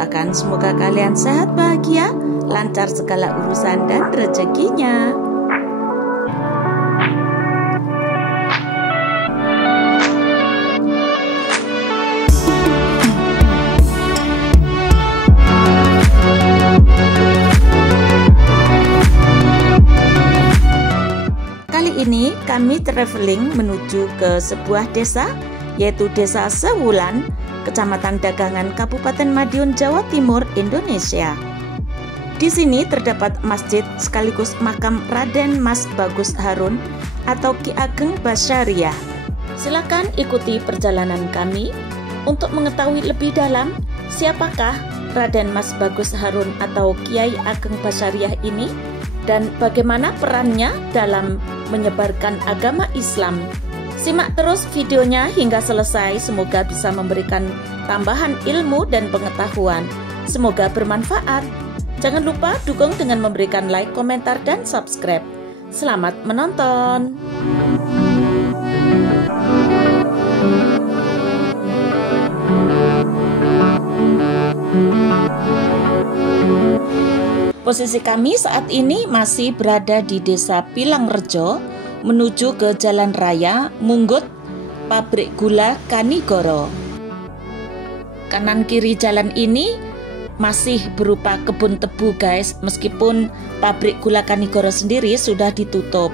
doakan semoga kalian sehat, bahagia, lancar segala urusan dan rezekinya. Kali ini kami traveling menuju ke sebuah desa, yaitu Desa Sewulan, Kecamatan Dagangan, Kabupaten Madiun, Jawa Timur, Indonesia. Di sini terdapat masjid sekaligus makam Raden Mas Bagus Harun atau Ki Ageng Basyariah. Silakan ikuti perjalanan kami untuk mengetahui lebih dalam siapakah Raden Mas Bagus Harun atau Kiai Ageng Basyariah ini dan bagaimana perannya dalam menyebarkan agama Islam. Simak terus videonya hingga selesai, semoga bisa memberikan tambahan ilmu dan pengetahuan. Semoga bermanfaat. Jangan lupa dukung dengan memberikan like, komentar, dan subscribe. Selamat menonton. Posisi kami saat ini masih berada di Desa Pilangrejo menuju ke Jalan Raya Munggut, Pabrik Gula Kanigoro. Kanan kiri jalan ini masih berupa kebun tebu, guys, meskipun Pabrik Gula Kanigoro sendiri sudah ditutup.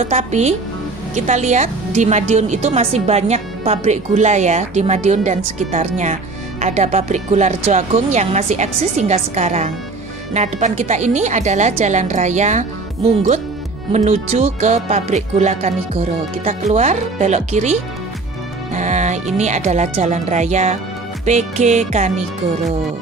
Tetapi kita lihat di Madiun itu masih banyak pabrik gula ya, di Madiun dan sekitarnya. Ada pabrik gula Rejo Agung yang masih eksis hingga sekarang. Nah, depan kita ini adalah Jalan Raya Munggut menuju ke Pabrik Gula Kanigoro. Kita keluar, belok kiri. Nah, ini adalah Jalan Raya PG Kanigoro.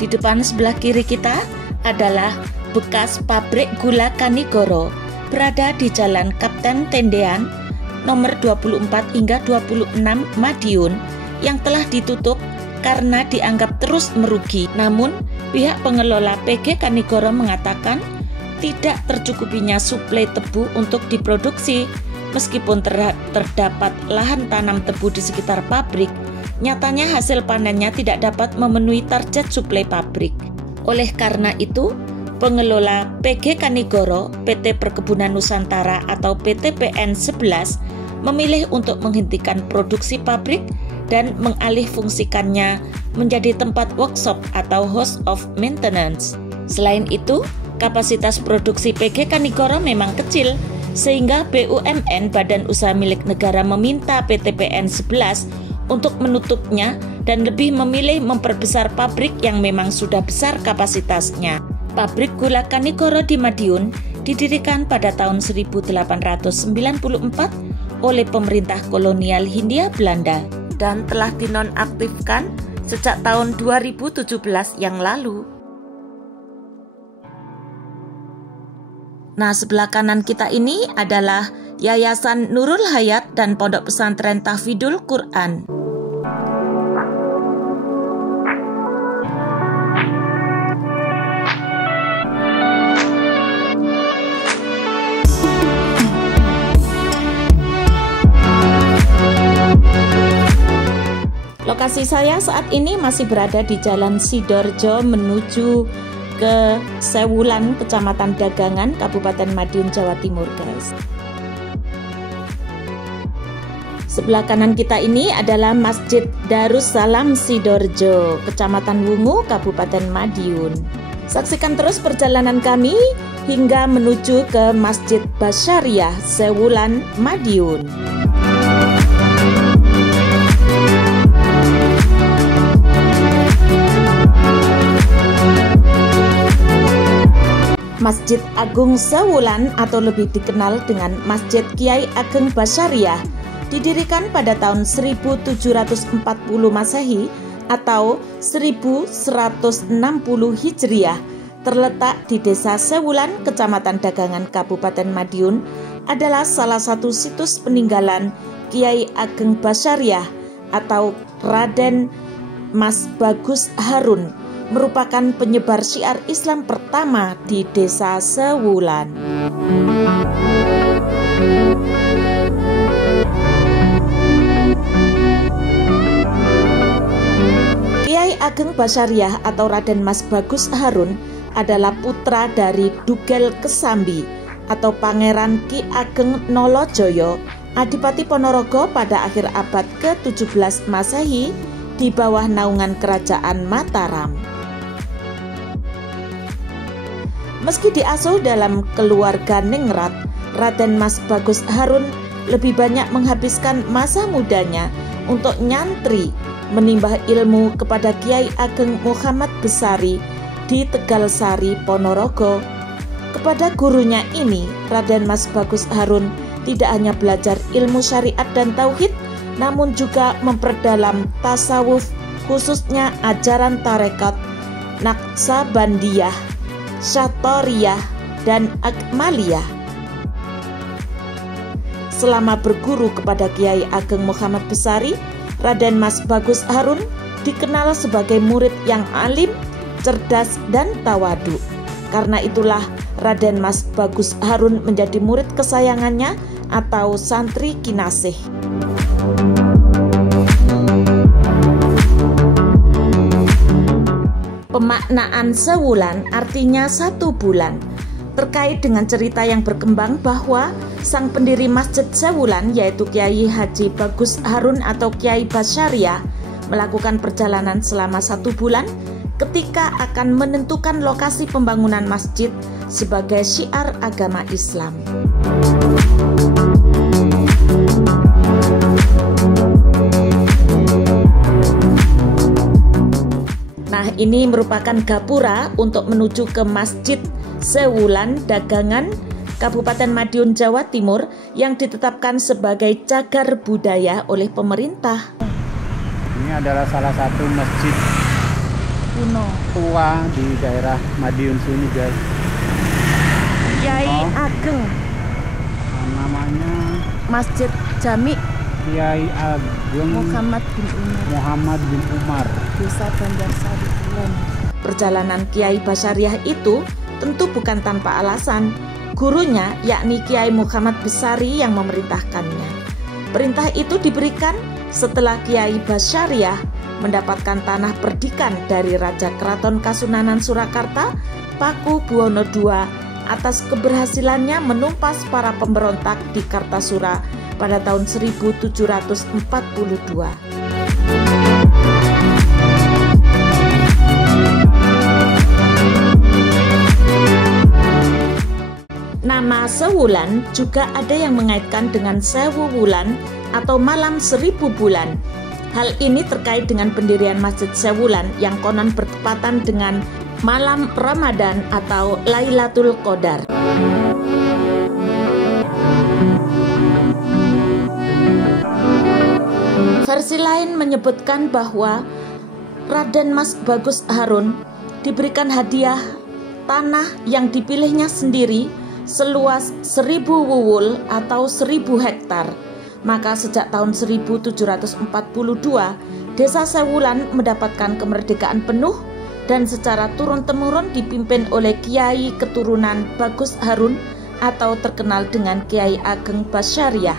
Di depan sebelah kiri kita adalah bekas Pabrik Gula Kanigoro, berada di Jalan Kapten Tendean nomor 24 hingga 26 Madiun yang telah ditutup karena dianggap terus merugi. Namun, pihak pengelola PG Kanigoro mengatakan tidak tercukupinya suplai tebu untuk diproduksi. Meskipun terdapat lahan tanam tebu di sekitar pabrik, nyatanya hasil panennya tidak dapat memenuhi target suplai pabrik. Oleh karena itu, pengelola PG Kanigoro, PT Perkebunan Nusantara atau PTPN 11 memilih untuk menghentikan produksi pabrik dan mengalih fungsikannya menjadi tempat workshop atau house of maintenance. Selain itu, kapasitas produksi PG Kanigoro memang kecil, sehingga BUMN Badan Usaha Milik Negara meminta PTPN 11 untuk menutupnya dan lebih memilih memperbesar pabrik yang memang sudah besar kapasitasnya. Pabrik Gula Kanigoro di Madiun didirikan pada tahun 1894 oleh pemerintah kolonial Hindia Belanda dan telah dinonaktifkan sejak tahun 2017 yang lalu. Nah, sebelah kanan kita ini adalah Yayasan Nurul Hayat dan Pondok Pesantren Tahfidul Quran. Lokasi saya saat ini masih berada di Jalan Sidoarjo menuju ke Sewulan, Kecamatan Dagangan, Kabupaten Madiun, Jawa Timur, guys. Sebelah kanan kita ini adalah Masjid Darussalam Sidoarjo, Kecamatan Wungu, Kabupaten Madiun. Saksikan terus perjalanan kami hingga menuju ke Masjid Basyariah Sewulan, Madiun. Masjid Agung Sewulan atau lebih dikenal dengan Masjid Kiai Ageng Basyariah didirikan pada tahun 1740 Masehi atau 1160 Hijriah, terletak di Desa Sewulan, Kecamatan Dagangan, Kabupaten Madiun, adalah salah satu situs peninggalan Kiai Ageng Basyariah atau Raden Mas Bagus Harun merupakan penyebar syiar Islam pertama di Desa Sewulan. Kiai Ageng Basyariah atau Raden Mas Bagus Harun adalah putra dari Dugel Kesambi atau Pangeran Ki Ageng Nolojoyo, Adipati Ponorogo pada akhir abad ke-17 Masehi di bawah naungan Kerajaan Mataram. Meski diasuh dalam keluarga ningrat, Raden Mas Bagus Harun lebih banyak menghabiskan masa mudanya untuk nyantri, menimba ilmu kepada Kiai Ageng Muhammad Besari di Tegalsari, Ponorogo. Kepada gurunya ini, Raden Mas Bagus Harun tidak hanya belajar ilmu syariat dan tauhid, namun juga memperdalam tasawuf, khususnya ajaran tarekat, Naqsabandiyah, Syatoriyah, dan Akmaliyah. Selama berguru kepada Kiai Ageng Muhammad Besari, Raden Mas Bagus Harun dikenal sebagai murid yang alim, cerdas, dan tawadu. Karena itulah Raden Mas Bagus Harun menjadi murid kesayangannya atau santri kinasih. Pemaknaan Sewulan artinya 1 bulan, terkait dengan cerita yang berkembang bahwa sang pendiri Masjid Sewulan yaitu Kiai Haji Bagus Harun atau Kiai Basyariah melakukan perjalanan selama 1 bulan ketika akan menentukan lokasi pembangunan masjid sebagai syiar agama Islam. Nah, ini merupakan gapura untuk menuju ke Masjid Sewulan Dagangan, Kabupaten Madiun, Jawa Timur yang ditetapkan sebagai cagar budaya oleh pemerintah. Ini adalah salah satu masjid kuno tua di daerah Madiun sini, guys. Kiai Ageng. Namanya Masjid Jami Kiai Ageng Muhammad bin Umar, Desa Banjarsari Kulon. Perjalanan Kiai Basyariah itu tentu bukan tanpa alasan. Gurunya yakni Kiai Muhammad Besari yang memerintahkannya. Perintah itu diberikan setelah Kiai Basyariah mendapatkan tanah perdikan dari Raja Keraton Kasunanan Surakarta, Paku Buwono II, atas keberhasilannya menumpas para pemberontak di Kartasura pada tahun 1742. Nama Sewulan juga ada yang mengaitkan dengan Sewu Wulan atau malam 1000 bulan. Hal ini terkait dengan pendirian Masjid Sewulan yang konon bertepatan dengan malam Ramadan atau Lailatul Qadar. Versi lain menyebutkan bahwa Raden Mas Bagus Harun diberikan hadiah tanah yang dipilihnya sendiri seluas 1000 wuwul atau 1000 hektar. Maka sejak tahun 1742, Desa Sewulan mendapatkan kemerdekaan penuh dan secara turun-temurun dipimpin oleh Kiai keturunan Bagus Harun atau terkenal dengan Kiai Ageng Basyariah.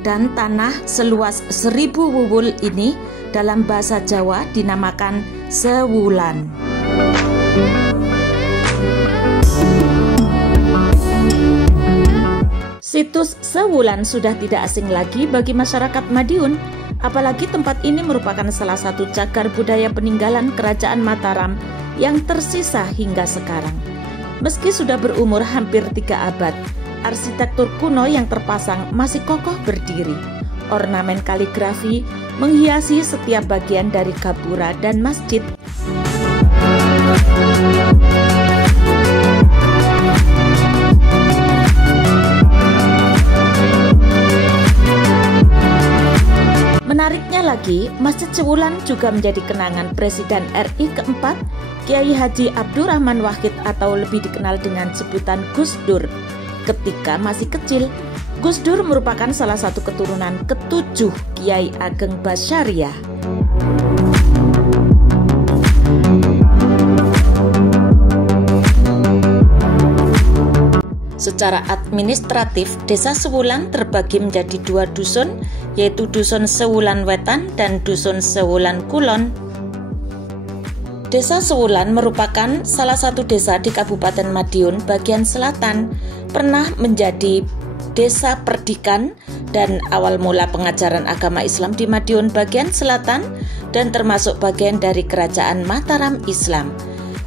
Dan tanah seluas 1000 wuwul ini dalam bahasa Jawa dinamakan Sewulan. Situs Sewulan sudah tidak asing lagi bagi masyarakat Madiun, apalagi tempat ini merupakan salah satu cagar budaya peninggalan Kerajaan Mataram yang tersisa hingga sekarang. Meski sudah berumur hampir 3 abad, arsitektur kuno yang terpasang masih kokoh berdiri. Ornamen kaligrafi menghiasi setiap bagian dari gapura dan masjid. Menariknya lagi, Masjid Sewulan juga menjadi kenangan Presiden RI keempat, Kiai Haji Abdurrahman Wahid atau lebih dikenal dengan sebutan Gus Dur. Ketika masih kecil, Gus Dur merupakan salah satu keturunan ke-7 Kiai Ageng Basyariah. Secara administratif, Desa Sewulan terbagi menjadi 2 dusun, yaitu Dusun Sewulan Wetan dan Dusun Sewulan Kulon. Desa Sewulan merupakan salah satu desa di Kabupaten Madiun bagian selatan, pernah menjadi desa perdikan dan awal mula pengajaran agama Islam di Madiun bagian selatan dan termasuk bagian dari Kerajaan Mataram Islam.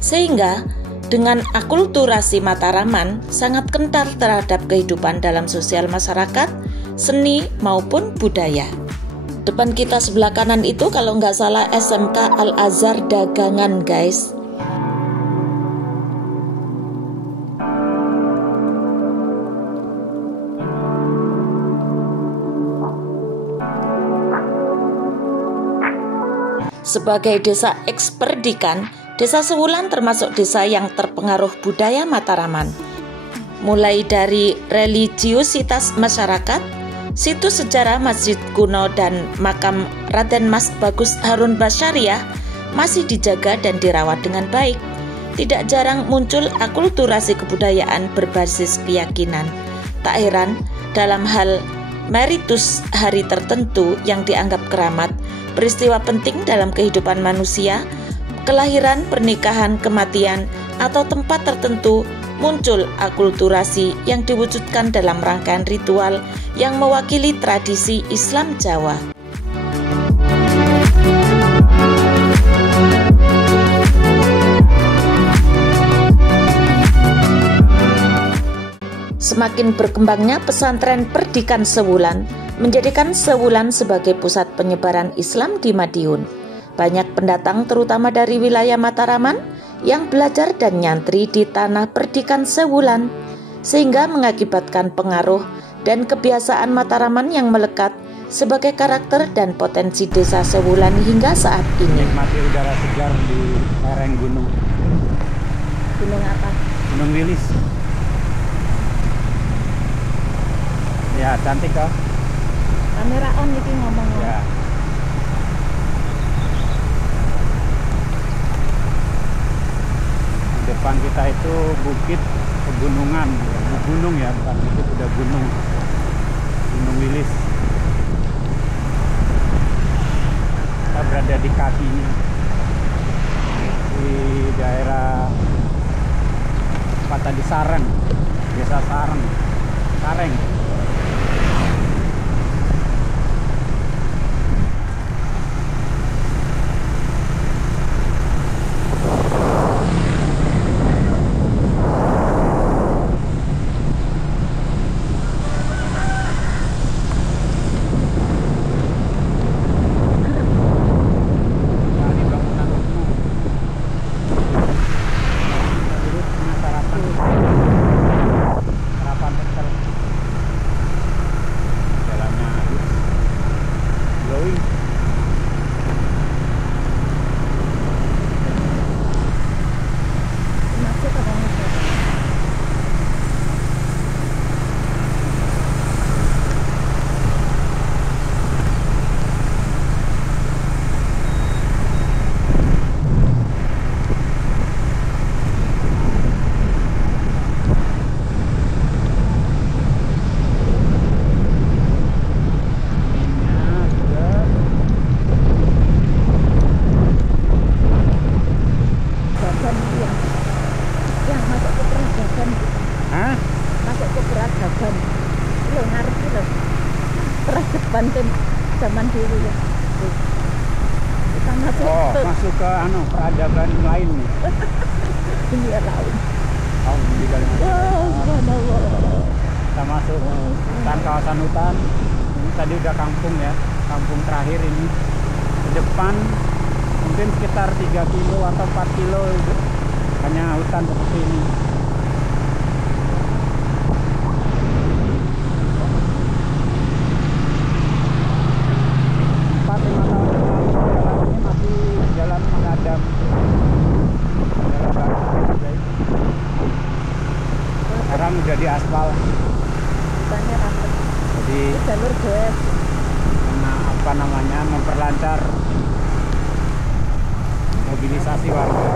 Sehingga dengan akulturasi Mataraman sangat kental terhadap kehidupan dalam sosial masyarakat, seni maupun budaya. Depan kita sebelah kanan itu kalau nggak salah SMK Al-Azhar Dagangan, guys. Sebagai desa eksperdikan, Desa Sewulan termasuk desa yang terpengaruh budaya Mataraman. Mulai dari religiusitas masyarakat, situs sejarah Masjid Kuno dan makam Raden Mas Bagus Harun Basyariah masih dijaga dan dirawat dengan baik. Tidak jarang muncul akulturasi kebudayaan berbasis keyakinan. Tak heran dalam hal meritus hari tertentu yang dianggap keramat, peristiwa penting dalam kehidupan manusia, kelahiran, pernikahan, kematian, atau tempat tertentu muncul akulturasi yang diwujudkan dalam rangkaian ritual yang mewakili tradisi Islam Jawa. Semakin berkembangnya pesantren Perdikan Sewulan menjadikan Sewulan sebagai pusat penyebaran Islam di Madiun. Banyak pendatang terutama dari wilayah Mataraman yang belajar dan nyantri di tanah Perdikan Sewulan, sehingga mengakibatkan pengaruh dan kebiasaan Mataraman yang melekat sebagai karakter dan potensi desa Sewulan hingga saat ini. Menikmati udara segar di lereng gunung. Gunung apa? Gunung Wilis. Ya, cantik kok. Kamera on ini ngomong. Ya. Depan kita itu bukit pegunungan, gunung ya, bukan bukit, udah gunung, Gunung Wilis. Kita berada di kakinya, di daerah apa tadi, Sareng, desa Sareng. Banten zaman dulu ya. Kita masuk ke peradaban lain nih. Dunia lain. Oh, di Kalimantan. Kita masuk hutan, kawasan hutan. Ini tadi udah kampung ya, kampung terakhir ini. Di depan mungkin sekitar 3 kilo atau 4 kilo hanya hutan seperti ini. Sekarang udah di aspal. Bukannya rapet. Jadi jalur goes. Memperlancar mobilisasi warga.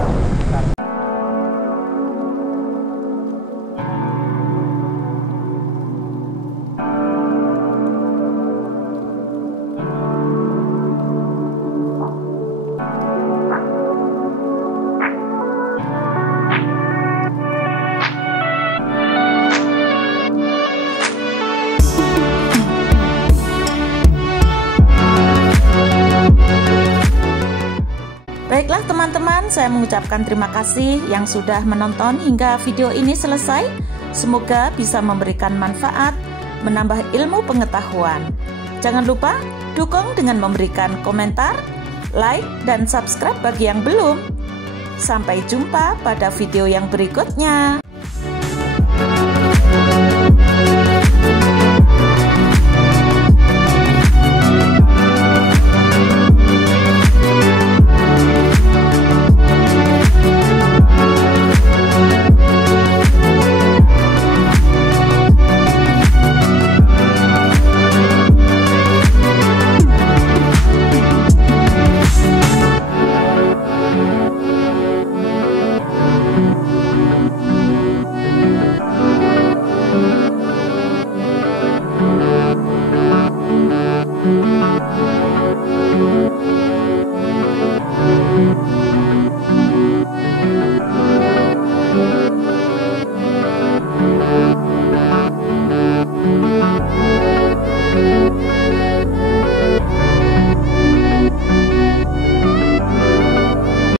saya mengucapkan terima kasih yang sudah menonton hingga video ini selesai. Semoga bisa memberikan manfaat, menambah ilmu pengetahuan. Jangan lupa dukung dengan memberikan komentar, like, dan subscribe bagi yang belum. Sampai jumpa pada video yang berikutnya.